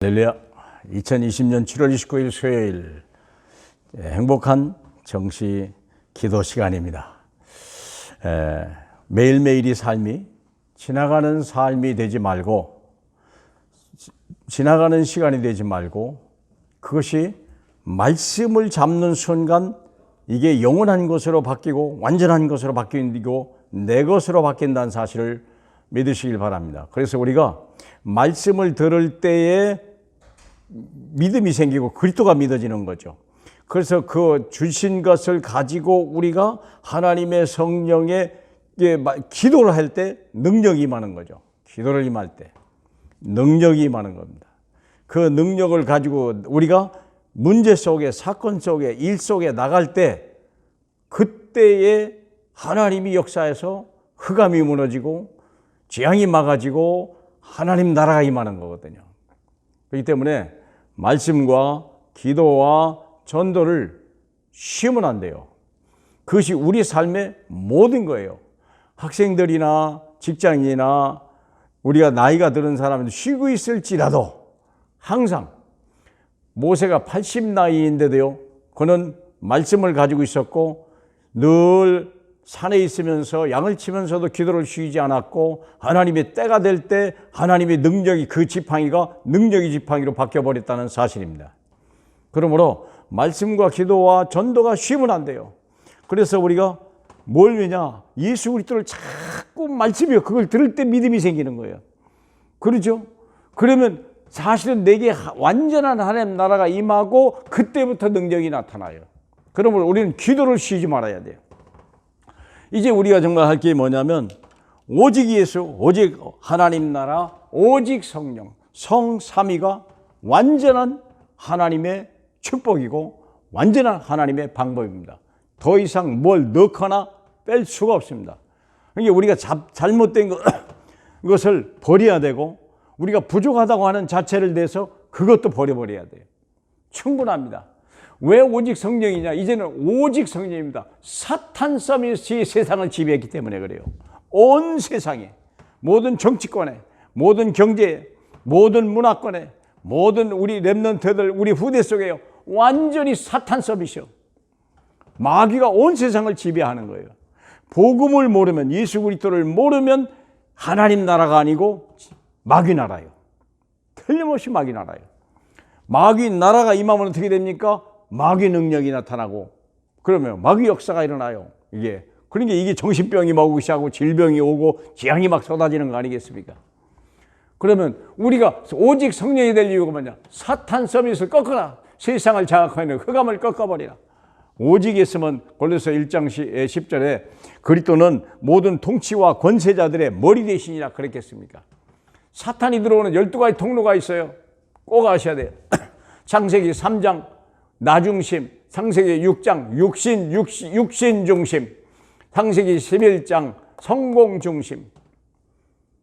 할렐루야. 2020년 7월 29일 수요일 행복한 정시 기도 시간입니다. 매일매일이 삶이 지나가는 삶이 되지 말고, 지나가는 시간이 되지 말고, 그것이 말씀을 잡는 순간 이게 영원한 것으로 바뀌고 완전한 것으로 바뀌고 내 것으로 바뀐다는 사실을 믿으시길 바랍니다. 그래서 우리가 말씀을 들을 때에 믿음이 생기고 그리스도가 믿어지는 거죠. 그래서 그 주신 것을 가지고 우리가 하나님의 성령에 기도를 할 때 능력이 임하는 거죠. 기도를 임할 때 능력이 임하는 겁니다. 그 능력을 가지고 우리가 문제 속에, 사건 속에, 일 속에 나갈 때 그때에 하나님이 역사해서 흑암이 무너지고 재앙이 막아지고 하나님 나라가 임하는 거거든요. 그렇기 때문에 말씀과 기도와 전도를 쉬면 안 돼요. 그것이 우리 삶의 모든 거예요. 학생들이나 직장인이나 우리가 나이가 들은 사람도 쉬고 있을지라도 항상 모세가 80 나이인데도요, 그는 말씀을 가지고 있었고 늘 산에 있으면서 양을 치면서도 기도를 쉬지 않았고, 하나님의 때가 될 때 하나님의 능력이 그 지팡이가 능력의 지팡이로 바뀌어버렸다는 사실입니다. 그러므로 말씀과 기도와 전도가 쉬면 안 돼요. 그래서 우리가 뭘 왜냐? 예수 그리스도를 자꾸 말씀이요, 그걸 들을 때 믿음이 생기는 거예요. 그렇죠? 그러면 사실은 내게 완전한 하나님 나라가 임하고 그때부터 능력이 나타나요. 그러므로 우리는 기도를 쉬지 말아야 돼요. 이제 우리가 정말 할 게 뭐냐면 오직 예수, 오직 하나님 나라, 오직 성령, 성삼위가 완전한 하나님의 축복이고 완전한 하나님의 방법입니다. 더 이상 뭘 넣거나 뺄 수가 없습니다. 그러니까 우리가 잘못된 것을 버려야 되고, 우리가 부족하다고 하는 자체를 내서 그것도 버려버려야 돼요. 충분합니다. 왜 오직 성령이냐? 이제는 오직 성령입니다. 사탄 서밋이 세상을 지배했기 때문에 그래요. 온 세상에, 모든 정치권에, 모든 경제에, 모든 문화권에, 모든 우리 렘넌트들, 우리 후대 속에요, 완전히 사탄 서밋이요. 마귀가 온 세상을 지배하는 거예요. 복음을 모르면, 예수 그리스도를 모르면 하나님 나라가 아니고 마귀 나라예요. 틀림없이 마귀 나라예요. 마귀 나라가 임하면 어떻게 됩니까? 마귀 능력이 나타나고, 그러면 마귀 역사가 일어나요. 그러니까 이게 정신병이 오기 시작하고 질병이 오고 재앙이 막 쏟아지는 거 아니겠습니까? 그러면 우리가 오직 성령이 될 이유가 뭐냐? 사탄 서밋을 꺾어라. 세상을 장악하는 흑암을 꺾어버리라. 오직 있으면 골로새 1장 10절에 그리스도는 모든 통치와 권세자들의 머리 되시니라 그랬겠습니까? 사탄이 들어오는 12가지 통로가 있어요. 꼭 아셔야 돼요. 창세기 3장 나중심, 창세기 6장 육신 중심, 창세기 11장 성공 중심,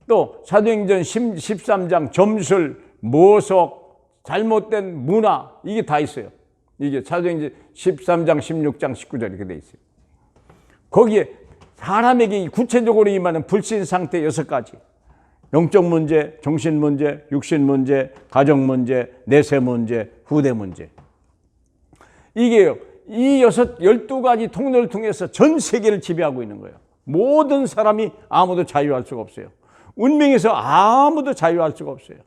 또 사도행전 13장 점술, 모속, 잘못된 문화, 이게 다 있어요. 이게 사도행전 13장 16장 19절 이렇게 돼 있어요. 거기에 사람에게 구체적으로 임하는 불신 상태 6가지, 영적 문제, 정신 문제, 육신 문제, 가정 문제, 내세 문제, 후대 문제, 이게요, 이 12가지 통로를 통해서 전 세계를 지배하고 있는 거예요. 모든 사람이 아무도 자유할 수가 없어요. 운명에서 아무도 자유할 수가 없어요.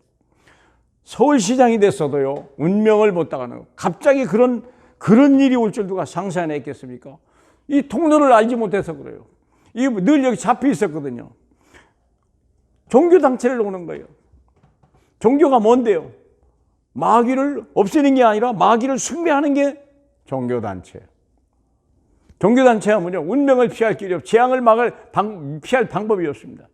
서울시장이 됐어도요, 운명을 못 따가는 거예요. 갑자기 그런 일이 올 줄 누가 상상해 냈겠습니까? 이 통로를 알지 못해서 그래요. 늘 여기 잡혀 있었거든요. 종교단체를 오는 거예요. 종교가 뭔데요? 마귀를 없애는 게 아니라 마귀를 숭배하는 게 종교단체예요. 종교단체가 뭐냐? 운명을 피할 길이 없고 재앙을 피할 방법이 없습니다.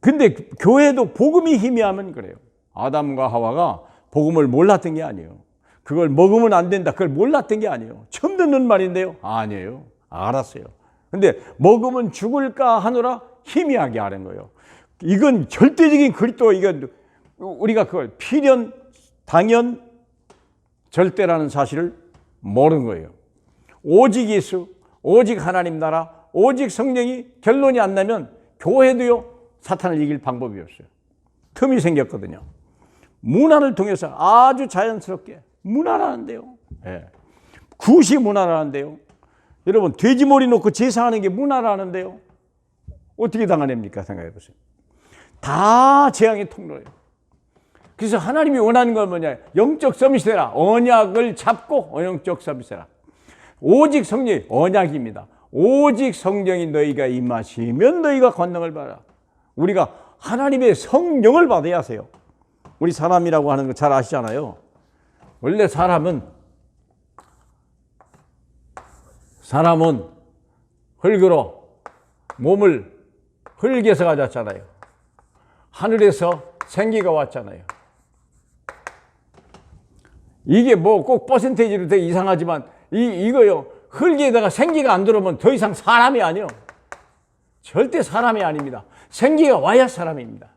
근데 교회도 복음이 희미하면 그래요. 아담과 하와가 복음을 몰랐던 게 아니에요. 그걸 먹으면 안 된다, 그걸 몰랐던 게 아니에요. 처음 듣는 말인데요. 아니에요. 알았어요. 근데 먹으면 죽을까 하느라 희미하게 하는 거예요. 이건 절대적인 그리스도, 이건 우리가 그걸 필연, 당연, 절대라는 사실을 모르는 거예요. 오직 예수, 오직 하나님 나라, 오직 성령이 결론이 안 나면 교회도요, 사탄을 이길 방법이 없어요. 틈이 생겼거든요. 문화를 통해서 아주 자연스럽게 문화라는데요. 예. 굿이 문화라는데요. 여러분 돼지머리 놓고 제사하는 게 문화라는데요. 어떻게 당하냅니까? 생각해 보세요. 다 재앙의 통로예요. 그래서 하나님이 원하는 건 뭐냐? 영적 서밋이라 언약을 잡고 영적 서밋이라. 오직 성령이 언약입니다. 오직 성령이 너희가 임하시면 너희가 권능을 받아. 우리가 하나님의 성령을 받아야 하세요. 우리 사람이라고 하는 거 잘 아시잖아요. 원래 사람은 흙으로 몸을 흙에서 가졌잖아요. 하늘에서 생기가 왔잖아요. 이게 뭐 꼭 퍼센테이지로 되게 이상하지만 이거요. 흙에다가 생기가 안 들어오면 더 이상 사람이 아니요. 절대 사람이 아닙니다. 생기가 와야 사람입니다.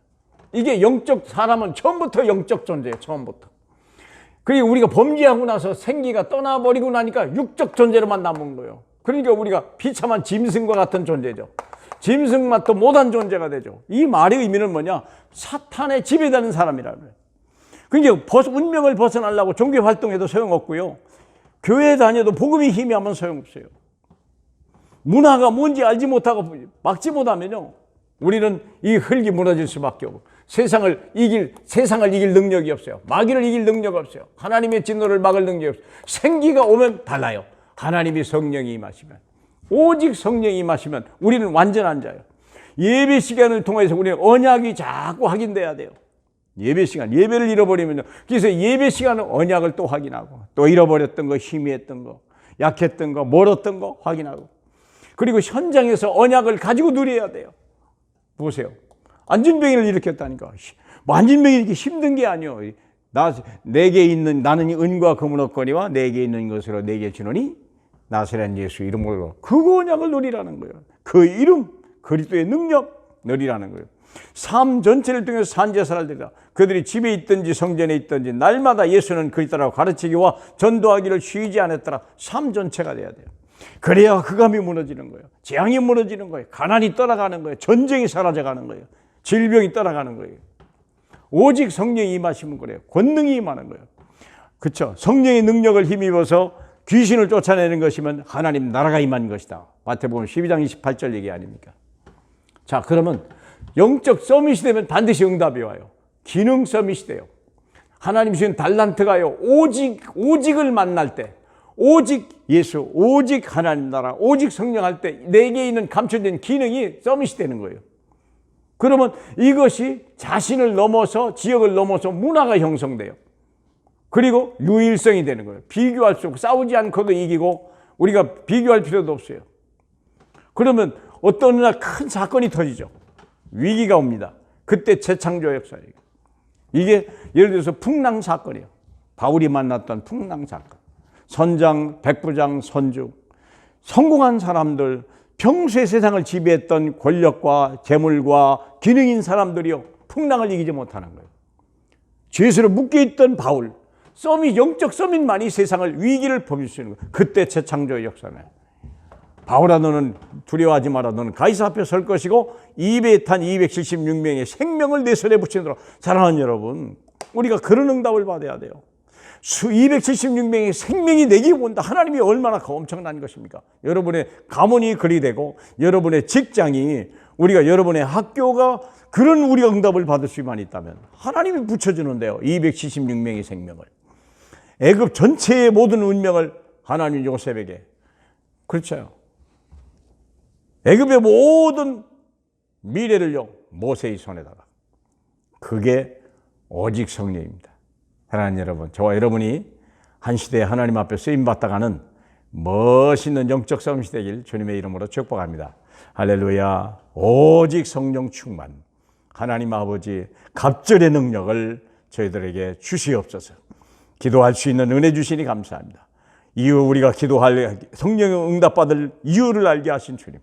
이게 영적 사람은 처음부터 영적 존재예요. 처음부터. 그리고 우리가 범죄하고 나서 생기가 떠나버리고 나니까 육적 존재로만 남은 거예요. 그러니까 우리가 비참한 짐승과 같은 존재죠. 짐승맛도 못한 존재가 되죠. 이 말의 의미는 뭐냐? 사탄에 지배되는 사람이라는 거예요. 그러니까 운명을 벗어나려고 종교 활동해도 소용없고요. 교회 다녀도 복음이 희미하면 소용없어요. 문화가 뭔지 알지 못하고 막지 못하면요. 우리는 이 흙이 무너질 수밖에 없고 세상을 이길 능력이 없어요. 마귀를 이길 능력이 없어요. 하나님의 진노를 막을 능력이 없어요. 생기가 오면 달라요. 하나님이 성령이 임하시면, 오직 성령이 임하시면 우리는 완전한 자예요. 예배 시간을 통해서 우리는 언약이 자꾸 확인돼야 돼요. 예배 시간, 예배를 잃어버리면요. 그래서 예배 시간은 언약을 또 확인하고, 또 잃어버렸던 거, 희미했던 거, 약했던 거, 멀었던 거 확인하고, 그리고 현장에서 언약을 가지고 누려야 돼요. 보세요. 안진병이를 일으켰다니까. 안진병이 이렇게 힘든 게 아니요. 내게 있는 나는 은과 금은 없거니와 내게 있는 것으로 내게 주노니 나사렛 예수 이름으로 그 언약을 누리라는 거예요. 그 이름 그리스도의 능력 누리라는 거예요. 삶 전체를 통해서 산제사를 드리라. 그들이 집에 있든지 성전에 있든지 날마다 예수는 그리스도라고 가르치기와 전도하기를 쉬지 않았더라. 삶 전체가 돼야 돼요. 그래야 흑암이 무너지는 거예요. 재앙이 무너지는 거예요. 가난이 떠나가는 거예요. 전쟁이 사라져가는 거예요. 질병이 떠나가는 거예요. 오직 성령이 임하시면 그래요. 권능이 임하는 거예요. 그렇죠? 성령의 능력을 힘입어서 귀신을 쫓아내는 것이면 하나님 나라가 임한 것이다. 마태복음 12장 28절 얘기 아닙니까? 자, 그러면 영적 서밋이 되면 반드시 응답이 와요. 기능 서밋이 돼요. 하나님 주신 달란트가요. 오직을 만날 때, 오직 예수, 오직 하나님 나라, 오직 성령 할 때 내게 있는 감춰진 기능이 서밋이 되는 거예요. 그러면 이것이 자신을 넘어서 지역을 넘어서 문화가 형성돼요. 그리고 유일성이 되는 거예요. 비교할 수 없고 싸우지 않고도 이기고 우리가 비교할 필요도 없어요. 그러면 어떤 날 큰 사건이 터지죠. 위기가 옵니다. 그때 재창조 역사예요. 이게 예를 들어서 풍랑 사건이에요. 바울이 만났던 풍랑 사건. 선장, 백부장, 선주, 성공한 사람들, 평소에 세상을 지배했던 권력과 재물과 기능인 사람들이요. 풍랑을 이기지 못하는 거예요. 죄수로 묶여있던 바울, 영적 서밋만이 세상을 위기를 범실 수 있는 거예요. 그때 재창조의 역사네. 바울아 너는 두려워하지 마라. 너는 가이사 앞에 설 것이고 입에 탄 276명의 생명을 내 손에 붙이도록. 사랑하는 여러분, 우리가 그런 응답을 받아야 돼요. 276명의 생명이 내게 온다. 하나님이 얼마나 엄청난 것입니까? 여러분의 가문이 그리 되고 여러분의 직장이 우리가 여러분의 학교가 그런 우리가 응답을 받을 수만 있다면 하나님이 붙여주는데요. 276명의 생명을. 애굽 전체의 모든 운명을 하나님 요셉에게. 그렇죠. 애굽의 모든 미래를요. 모세의 손에다가. 그게 오직 성령입니다. 하나님 여러분, 저와 여러분이 한 시대에 하나님 앞에 쓰임받다가는 멋있는 영적 싸움이 되길 주님의 이름으로 축복합니다. 할렐루야. 오직 성령 충만, 하나님 아버지 갑절의 능력을 저희들에게 주시옵소서. 기도할 수 있는 은혜 주시니 감사합니다. 이후 우리가 기도할 성령의 응답받을 이유를 알게 하신 주님,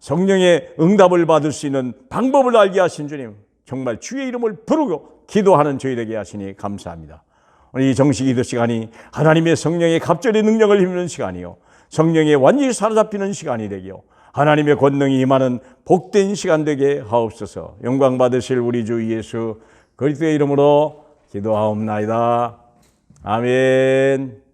성령의 응답을 받을 수 있는 방법을 알게 하신 주님, 정말 주의 이름을 부르고 기도하는 저희에게 하시니 감사합니다. 오늘 이 정식 기도 시간이 하나님의 성령의 갑절의 능력을 힘입는 시간이요, 성령의 완전히 사로잡히는 시간이 되기요, 하나님의 권능이 임하는 복된 시간 되게 하옵소서. 영광 받으실 우리 주 예수 그리스도의 이름으로 기도하옵나이다. 아멘.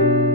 아멘.